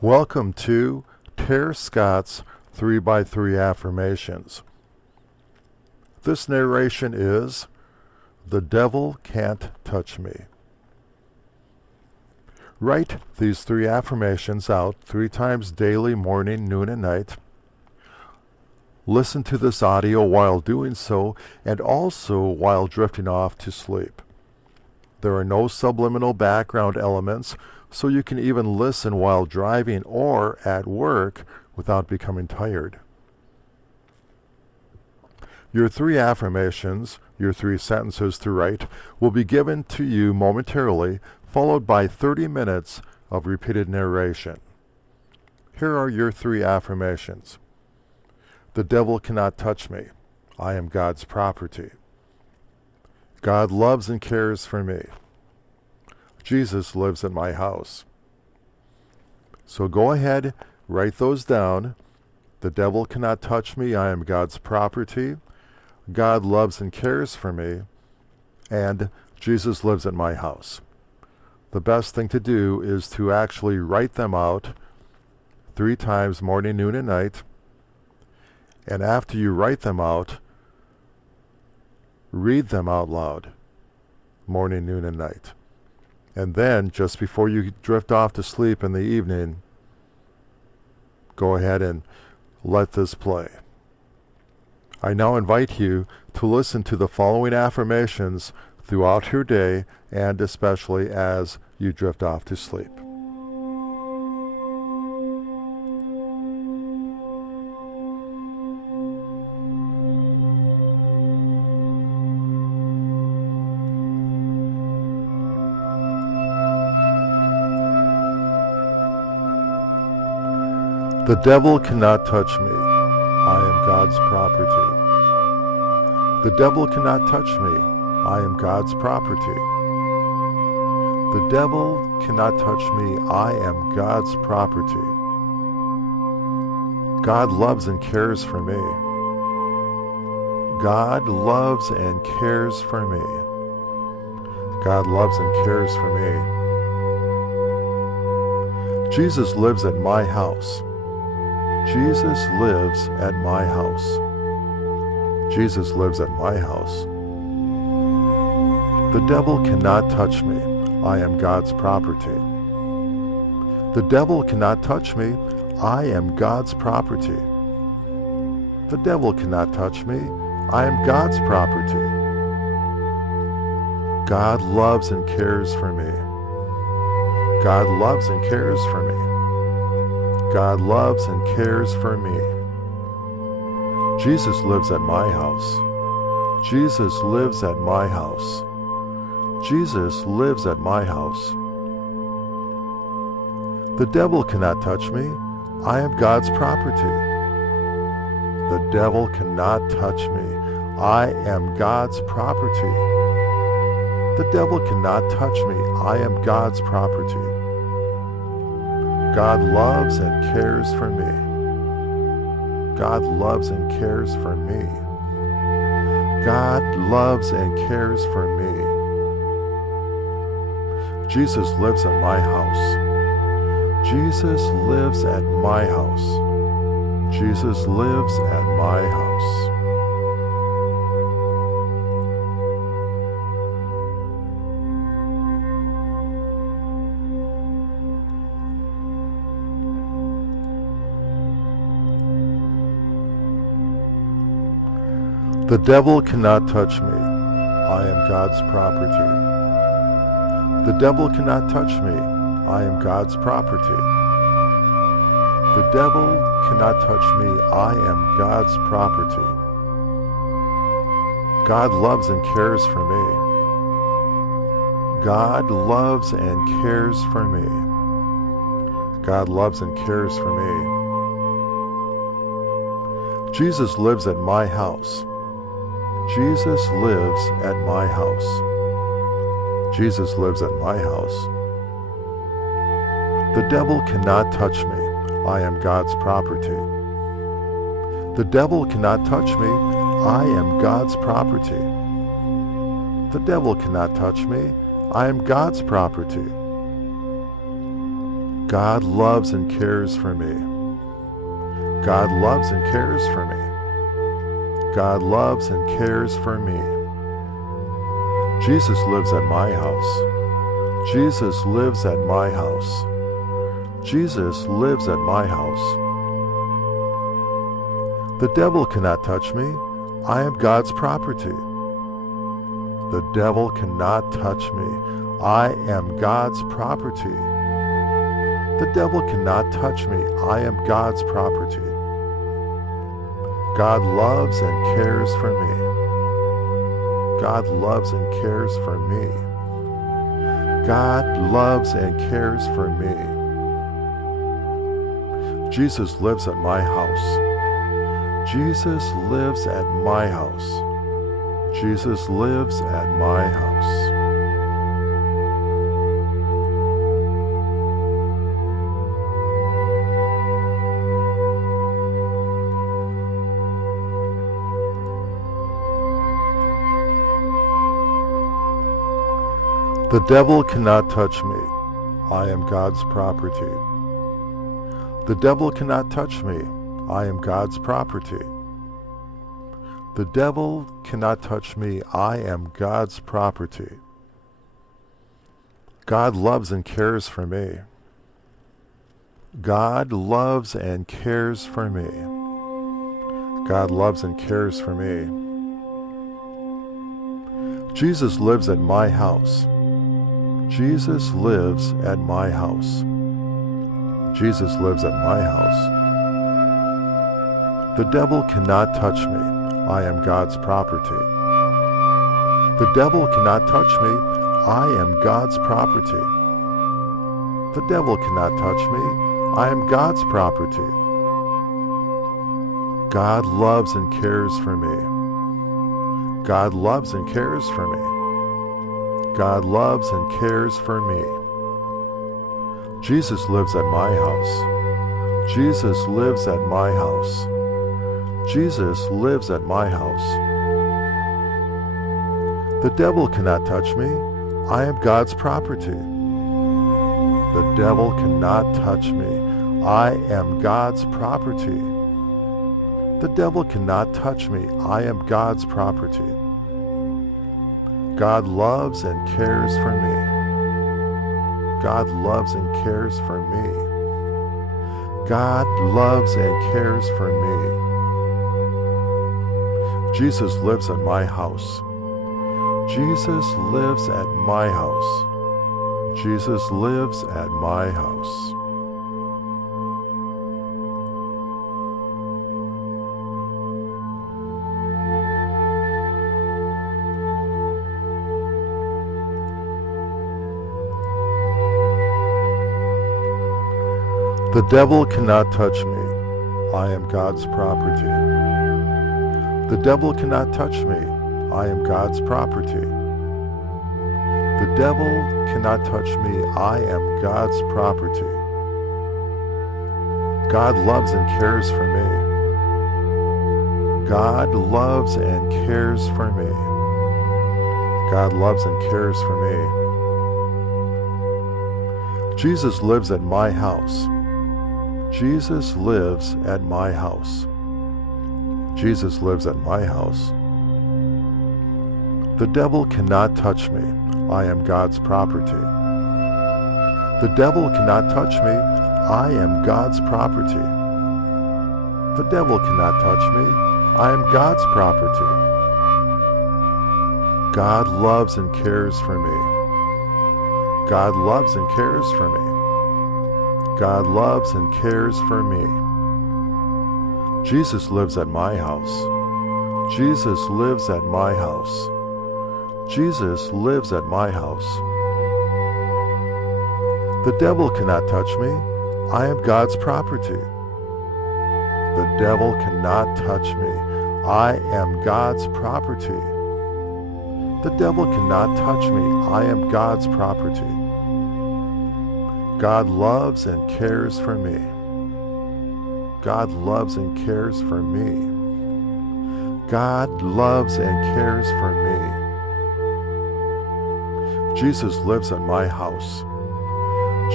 Welcome to Tara Scott's 3x3 Affirmations. This narration is, "The Devil Can't Touch Me." Write these 3 affirmations out 3 times daily, morning, noon, and night. Listen to this audio while doing so, and also while drifting off to sleep. There are no subliminal background elements, so you can even listen while driving or at work without becoming tired. Your 3 affirmations, your 3 sentences to write, will be given to you momentarily, followed by 30 minutes of repeated narration. Here are your 3 affirmations. The devil cannot touch me. I am God's property. God loves and cares for me. Jesus lives in my house. So go ahead, write those down. The devil cannot touch me. I am God's property. God loves and cares for me. And Jesus lives in my house. The best thing to do is to actually write them out 3 times, morning, noon, and night. And after you write them out, read them out loud, morning, noon, and night. And then, just before you drift off to sleep in the evening, go ahead and let this play. I now invite you to listen to the following affirmations throughout your day, and especially as you drift off to sleep. The devil cannot touch me. I am God's property. The devil cannot touch me. I am God's property. The devil cannot touch me. I am God's property. God loves and cares for me. God loves and cares for me. God loves and cares for me. Jesus lives at my house. Jesus lives at my house. Jesus lives at my house. The devil cannot touch me. I am God's property. The devil cannot touch me. I am God's property. The devil cannot touch me. I am God's property. God loves and cares for me. God loves and cares for me. God loves and cares for me. Jesus lives at my house. Jesus lives at my house. Jesus lives at my house. The devil cannot touch me. I am God's property. The devil cannot touch me. I am God's property. The devil cannot touch me. I am God's property. God loves and cares for me. God loves and cares for me. God loves and cares for me. Jesus lives at my house. Jesus lives at my house. Jesus lives at my house. The devil cannot touch me. I am God's property. The devil cannot touch me. I am God's property. The devil cannot touch me. I am God's property. God loves and cares for me. God loves and cares for me. God loves and cares for me. Jesus lives at my house. Jesus lives at my house. Jesus lives at my house. The devil cannot touch me. I am God's property. The devil cannot touch me. I am God's property. The devil cannot touch me. I am God's property. God loves and cares for me. God loves and cares for me. God loves and cares for me. Jesus lives at my house. Jesus lives at my house. Jesus lives at my house. The devil cannot touch me. I am God's property. The devil cannot touch me. I am God's property. The devil cannot touch me. I am God's property. God loves and cares for me. God loves and cares for me. God loves and cares for me. Jesus lives at my house. Jesus lives at my house. Jesus lives at my house. The devil cannot touch me. I am God's property. The devil cannot touch me. I am God's property. The devil cannot touch me. I am God's property. God loves and cares for me. God loves and cares for me. God loves and cares for me. Jesus lives at my house. Jesus lives at my house. Jesus lives at my house. The devil cannot touch me. I am God's property. The devil cannot touch me. I am God's property. The devil cannot touch me. I am God's property. God loves and cares for me. God loves and cares for me. God loves and cares for me. Jesus lives at my house. Jesus lives at my house. Jesus lives at my house. The devil cannot touch me. I am God's property. The devil cannot touch me. I am God's property. The devil cannot touch me. I am God's property. God loves and cares for me. God loves and cares for me. God loves and cares for me. Jesus lives at my house. Jesus lives at my house. Jesus lives at my house. The devil cannot touch me. I am God's property. The devil cannot touch me. I am God's property. The devil cannot touch me. I am God's property. God loves and cares for me. God loves and cares for me. God loves and cares for me. Jesus lives at my house. Jesus lives at my house. Jesus lives at my house. The devil cannot touch me. I am God's property. The devil cannot touch me. I am God's property. The devil cannot touch me. I am God's property. God loves and cares for me. God loves and cares for me. God loves and cares for me. Jesus lives at my house. Jesus lives at my house. Jesus lives at my house. The devil cannot touch me. I am God's property. The devil cannot touch me. I am God's property. The devil cannot touch me. I am God's property. God loves and cares for me. God loves and cares for me. God loves and cares for me. Jesus lives at my house.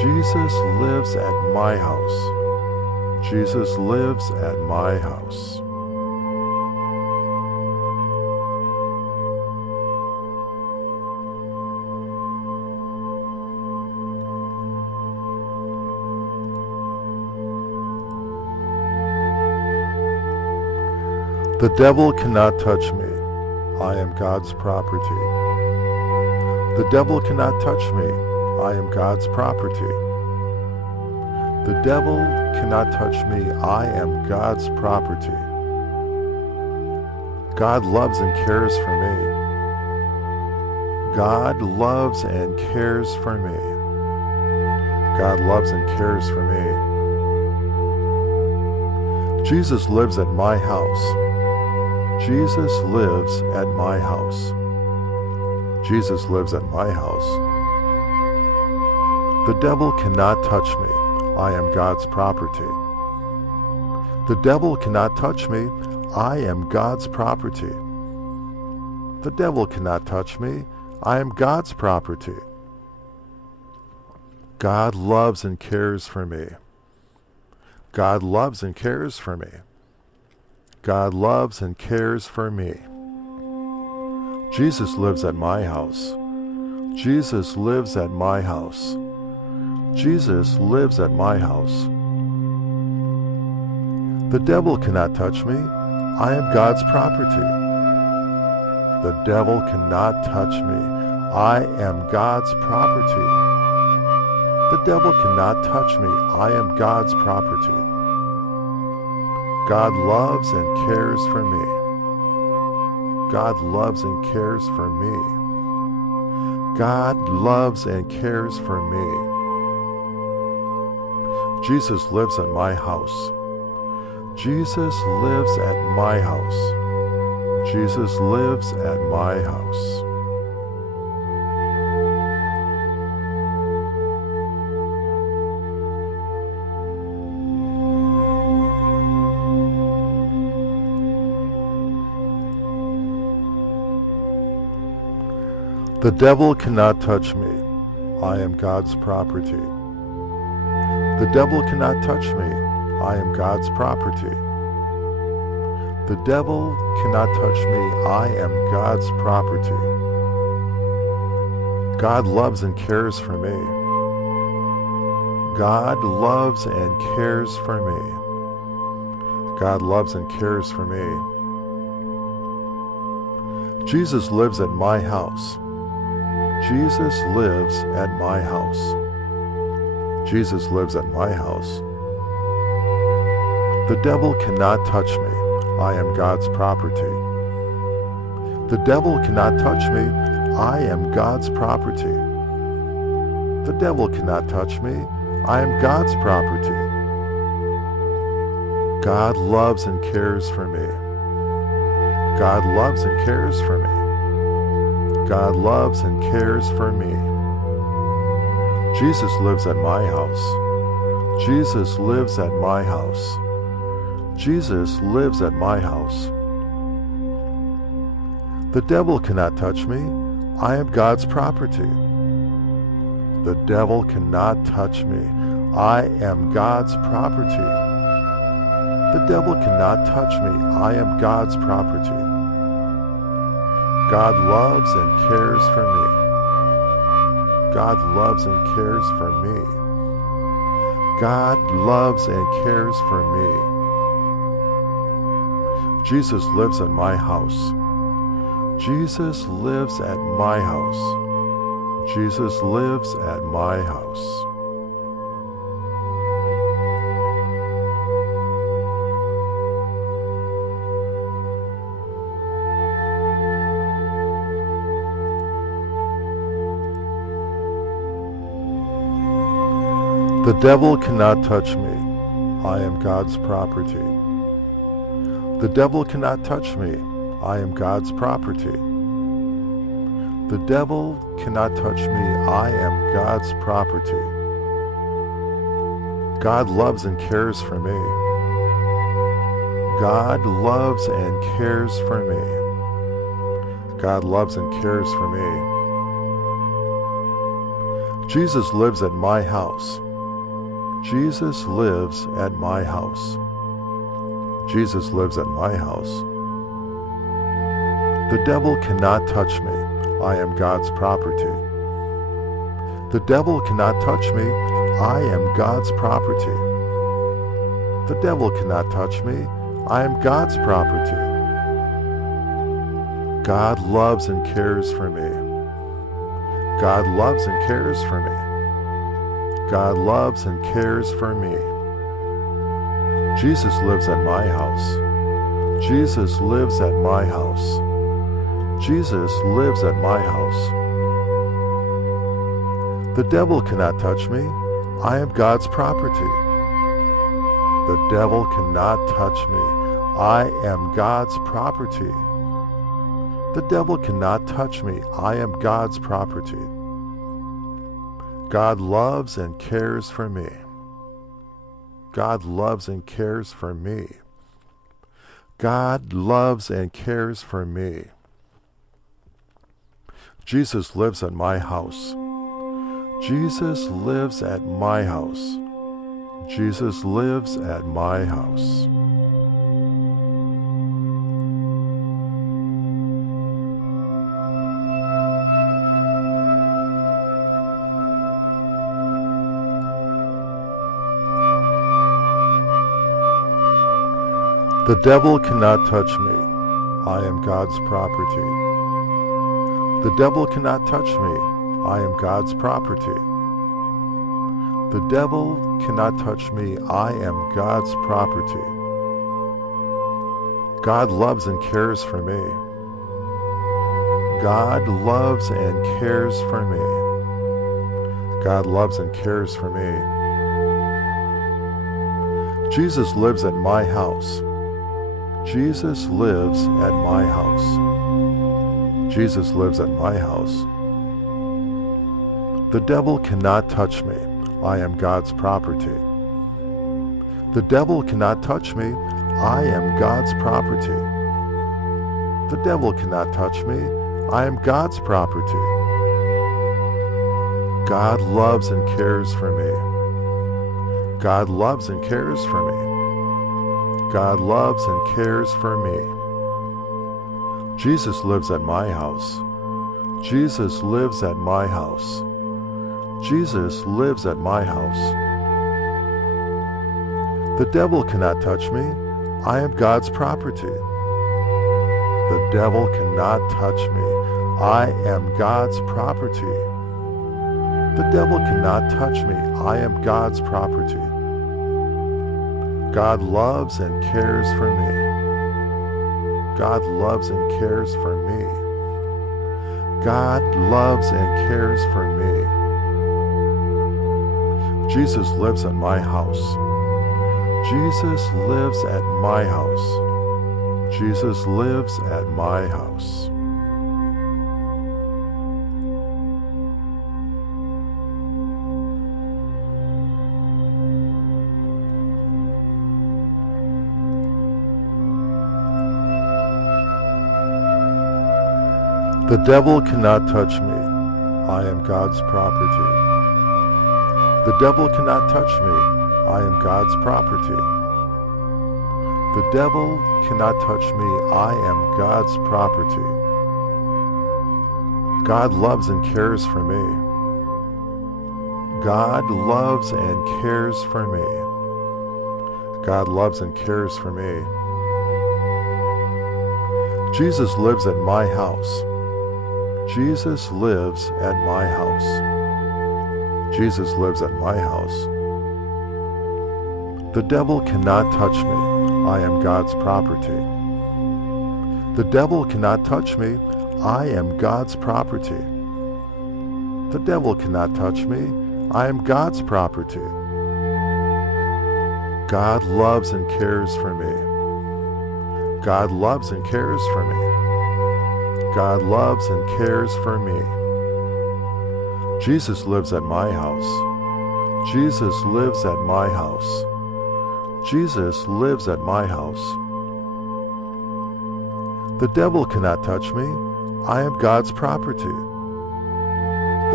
Jesus lives at my house. Jesus lives at my house. The devil cannot touch me. I am God's property. The devil cannot touch me. I am God's property. The devil cannot touch me. I am God's property. God loves and cares for me. God loves and cares for me. God loves and cares for me. Jesus lives at my house. Jesus lives at my house. Jesus lives at my house. The devil cannot touch me. I am God's property. The devil cannot touch me. I am God's property. The devil cannot touch me. I am God's property. God loves and cares for me. God loves and cares for me. God loves and cares for me. Jesus lives at my house. Jesus lives at my house. Jesus lives at my house. The devil cannot touch me. I am God's property. The devil cannot touch me. I am God's property. The devil cannot touch me. I am God's property. God loves and cares for me. God loves and cares for me. God loves and cares for me. Jesus lives at my house. Jesus lives at my house. Jesus lives at my house. The devil cannot touch me. I am God's property. The devil cannot touch me. I am God's property. The devil cannot touch me. I am God's property. God loves and cares for me. God loves and cares for me. God loves and cares for me. Jesus lives at my house. Jesus lives at my house. Jesus lives at my house. The devil cannot touch me. I am God's property. The devil cannot touch me. I am God's property. The devil cannot touch me. I am God's property. God loves and cares for me. God loves and cares for me. God loves and cares for me. Jesus lives at my house. Jesus lives at my house. Jesus lives at my house. The devil cannot touch me. I am God's property. The devil cannot touch me. I am God's property. The devil cannot touch me. I am God's property. God loves and cares for me. God loves and cares for me. God loves and cares for me. Jesus lives at my house. Jesus lives at my house. Jesus lives at my house. The devil cannot touch me. I am God's property. The devil cannot touch me. I am God's property. The devil cannot touch me. I am God's property. God loves and cares for me. God loves and cares for me. God loves and cares for me. Jesus lives at my house. Jesus lives at my house. Jesus lives at my house. The devil cannot touch me. I am God's property. The devil cannot touch me. I am God's property. The devil cannot touch me. I am God's property. God loves and cares for me. God loves and cares for me. God loves and cares for me. Jesus lives at my house. Jesus lives at my house. Jesus lives at my house. The devil cannot touch me. I am God's property. The devil cannot touch me. I am God's property. The devil cannot touch me. I am God's property. God loves and cares for me. God loves and cares for me. God loves and cares for me. Jesus lives at my house. Jesus lives at my house. Jesus lives at my house. The devil cannot touch me. I am God's property. The devil cannot touch me. I am God's property. The devil cannot touch me. I am God's property. God loves and cares for me. God loves and cares for me. God loves and cares for me. Jesus lives at my house. Jesus lives at my house. Jesus lives at my house. The devil cannot touch me. I am God's property. The devil cannot touch me. I am God's property. The devil cannot touch me. I am God's property. God loves and cares for me. God loves and cares for me. God loves and cares for me. Jesus lives at my house. Jesus lives at my house. Jesus lives at my house. The devil cannot touch me. I am God's property. The devil cannot touch me. I am God's property. The devil cannot touch me. I am God's property. God loves and cares for me. God loves and cares for me. God loves and cares for me. Jesus lives at my house. Jesus lives at my house. Jesus lives at my house. The devil cannot touch me. I am God's property. The devil cannot touch me. I am God's property. The devil cannot touch me. I am God's property. God loves and cares for me. God loves and cares for me. God loves and cares for me. Jesus lives at my house. Jesus lives at my house. Jesus lives at my house. The devil cannot touch me. I am God's property. The devil cannot touch me. I am God's property. The devil cannot touch me. I am God's property. God loves and cares for me. God loves and cares for me. God loves and cares for me. Jesus lives at my house. Jesus lives at my house. Jesus lives at my house. The devil cannot touch me. I am God's property.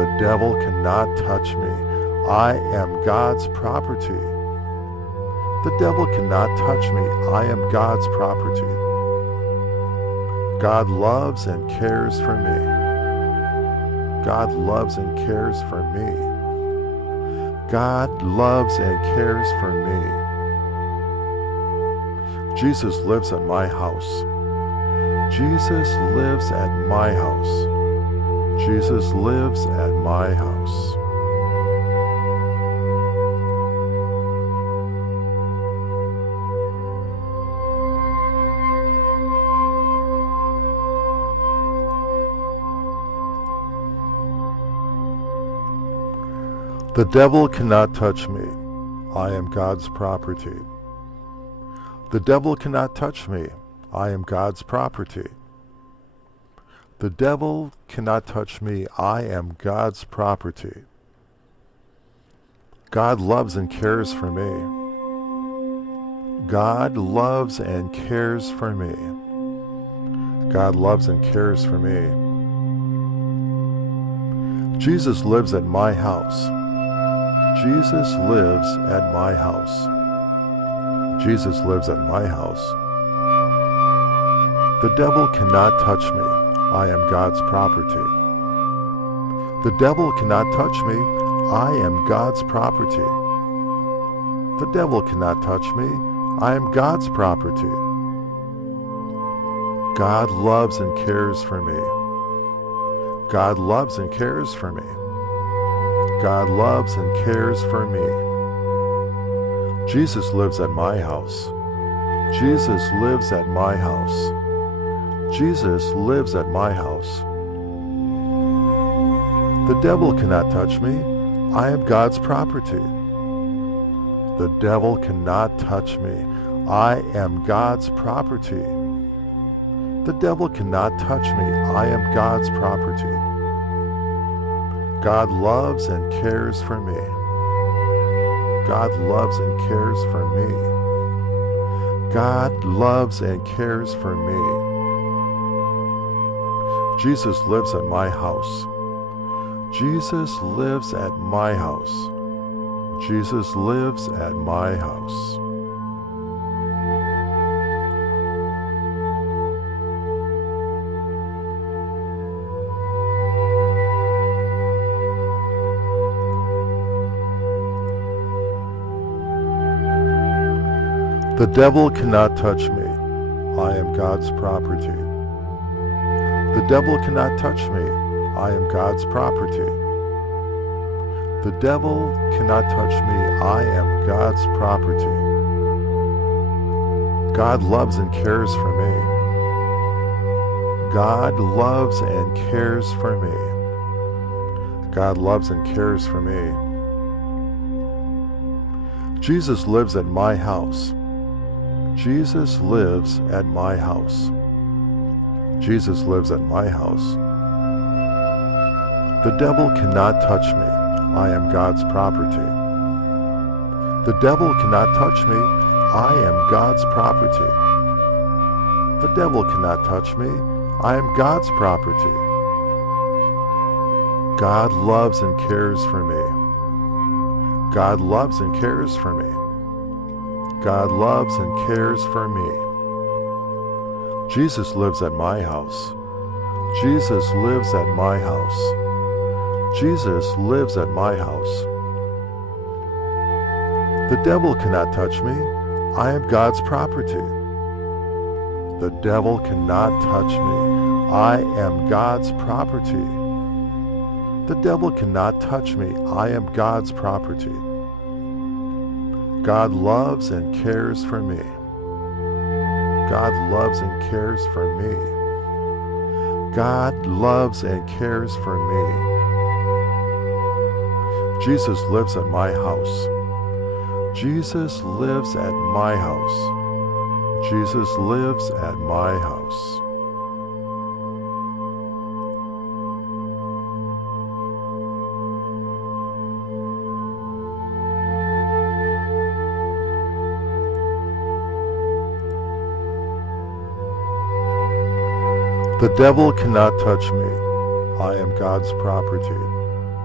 The devil cannot touch me. I am God's property. The devil cannot touch me. I am God's property. God loves and cares for me. God loves and cares for me. God loves and cares for me. Jesus lives at my house. Jesus lives at my house. Jesus lives at my house. The devil cannot touch me. I am God's property. The devil cannot touch me. I am God's property. The devil cannot touch me. I am God's property. God loves and cares for me. God loves and cares for me. God loves and cares for me. Jesus lives at my house. Jesus lives at my house. Jesus lives at my house. The devil cannot touch me. I am God's property. The devil cannot touch me. I am God's property. The devil cannot touch me. I am God's property. God loves and cares for me. God loves and cares for me. God loves and cares for me. Jesus lives at my house. Jesus lives at my house. Jesus lives at my house. The devil cannot touch me. I am God's property. The devil cannot touch me. I am God's property. The devil cannot touch me. I am God's property. God loves and cares for me. God loves and cares for me. God loves and cares for me. Jesus lives at my house. Jesus lives at my house. Jesus lives at my house. The devil cannot touch me. I am God's property. The devil cannot touch me. I am God's property. The devil cannot touch me. I am God's property. God loves and cares for me. God loves and cares for me. God loves and cares for me. Jesus lives at my house. Jesus lives at my house. Jesus lives at my house. The devil cannot touch me. I am God's property. The devil cannot touch me. I am God's property. The devil cannot touch me. I am God's property. God loves and cares for me. God loves and cares for me. God loves and cares for me. Jesus lives at my house. Jesus lives at my house. Jesus lives at my house. The devil cannot touch me. I am God's property. The devil cannot touch me. I am God's property. The devil cannot touch me. I am God's property. God loves and cares for me. God loves and cares for me. God loves and cares for me. Jesus lives at my house. Jesus lives at my house. Jesus lives at my house. The devil cannot touch me. I am God's property.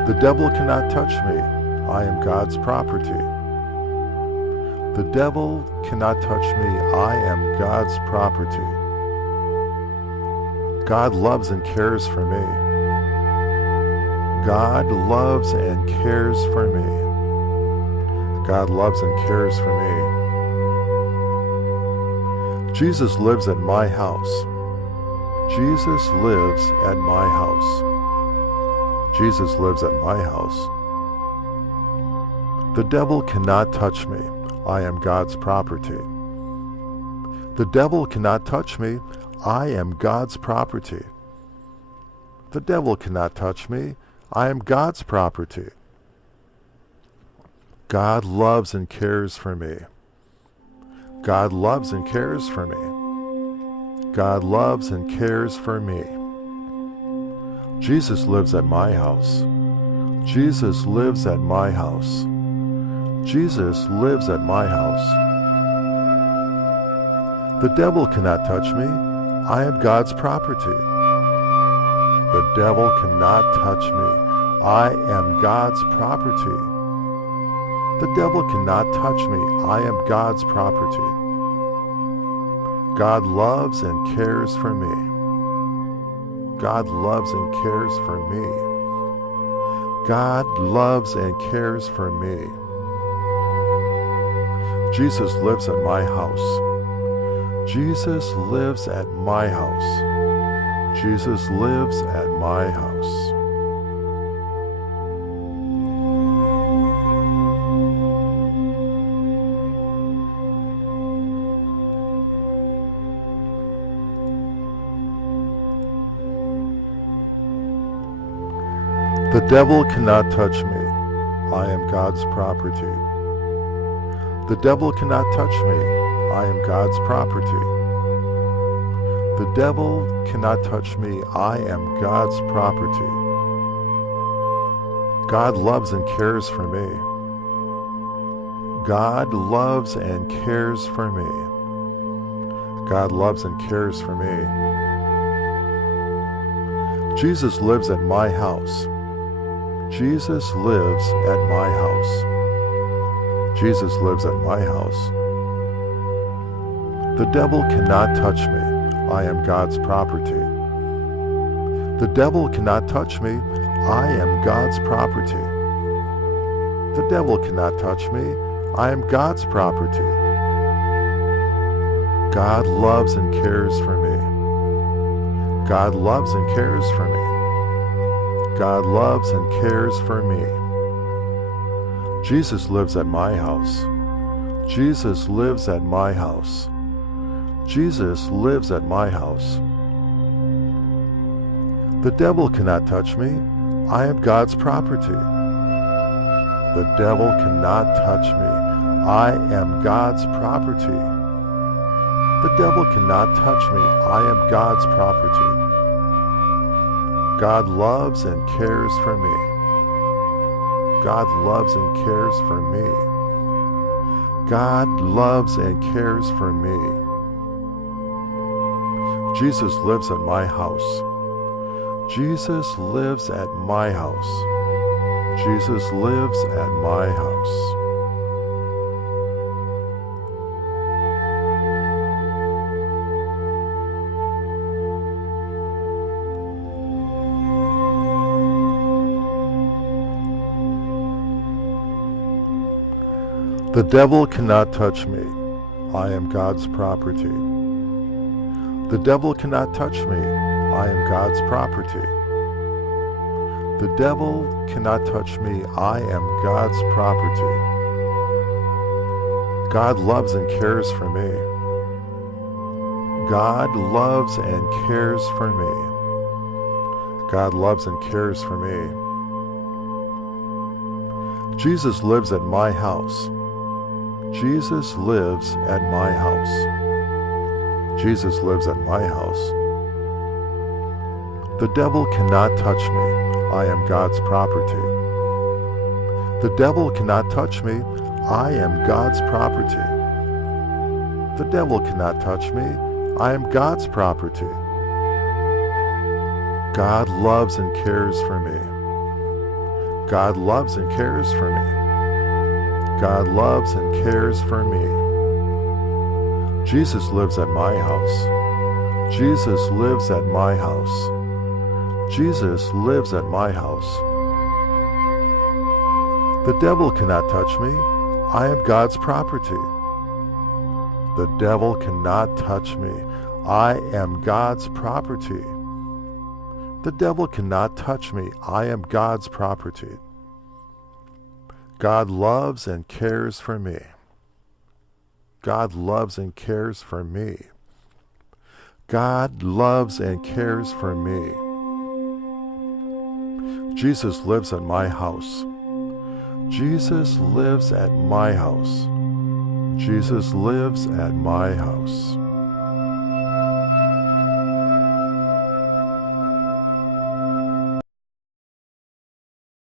The devil cannot touch me. I am God's property. The devil cannot touch me. I am God's property. God loves and cares for me. God loves and cares for me. God loves and cares for me. Jesus lives at my house. Jesus lives at my house. Jesus lives at my house. The devil cannot touch me. I am God's property. The devil cannot touch me. I am God's property. The devil cannot touch me. I am God's property. God loves and cares for me. God loves and cares for me. God loves and cares for me. Jesus lives at my house. Jesus lives at my house. Jesus lives at my house. The devil cannot touch me. I am God's property. The devil cannot touch me. I am God's property. The devil cannot touch me. I am God's property. God loves and cares for me. God loves and cares for me. God loves and cares for me. Jesus lives at my house. Jesus lives at my house. Jesus lives at my house. The devil cannot touch me. I am God's property. The devil cannot touch me. I am God's property. The devil cannot touch me. I am God's property. God loves and cares for me. God loves and cares for me. God loves and cares for me. Jesus lives at my house. Jesus lives at my house. Jesus lives at my house. The devil cannot touch me. I am God's property. The devil cannot touch me. I am God's property. The devil cannot touch me. I am God's property. God loves and cares for me. God loves and cares for me. God loves and cares for me. Jesus lives at my house. Jesus lives at my house. Jesus lives at my house. The devil cannot touch me. I am God's property. The devil cannot touch me. I am God's property. The devil cannot touch me. I am God's property. God loves and cares for me. God loves and cares for me. God loves and cares for me. Jesus lives at my house. Jesus lives at my house. Jesus lives at my house. The devil cannot touch me. I am God's property. The devil cannot touch me. I am God's property. The devil cannot touch me. I am God's property. God loves and cares for me. God loves and cares for me. God loves and cares for me. Jesus lives at my house. Jesus lives at my house. Jesus lives at my house. The devil cannot touch me. I am God's property. The devil cannot touch me. I am God's property. The devil cannot touch me. I am God's property. God loves and cares for me. God loves and cares for me. God loves and cares for me. Jesus lives at my house. Jesus lives at my house. Jesus lives at my house. The devil cannot touch me. I am God's property. The devil cannot touch me. I am God's property. The devil cannot touch me. I am God's property. God loves and cares for me. God loves and cares for me. God loves and cares for me. Jesus lives at my house. Jesus lives at my house. Jesus lives at my house.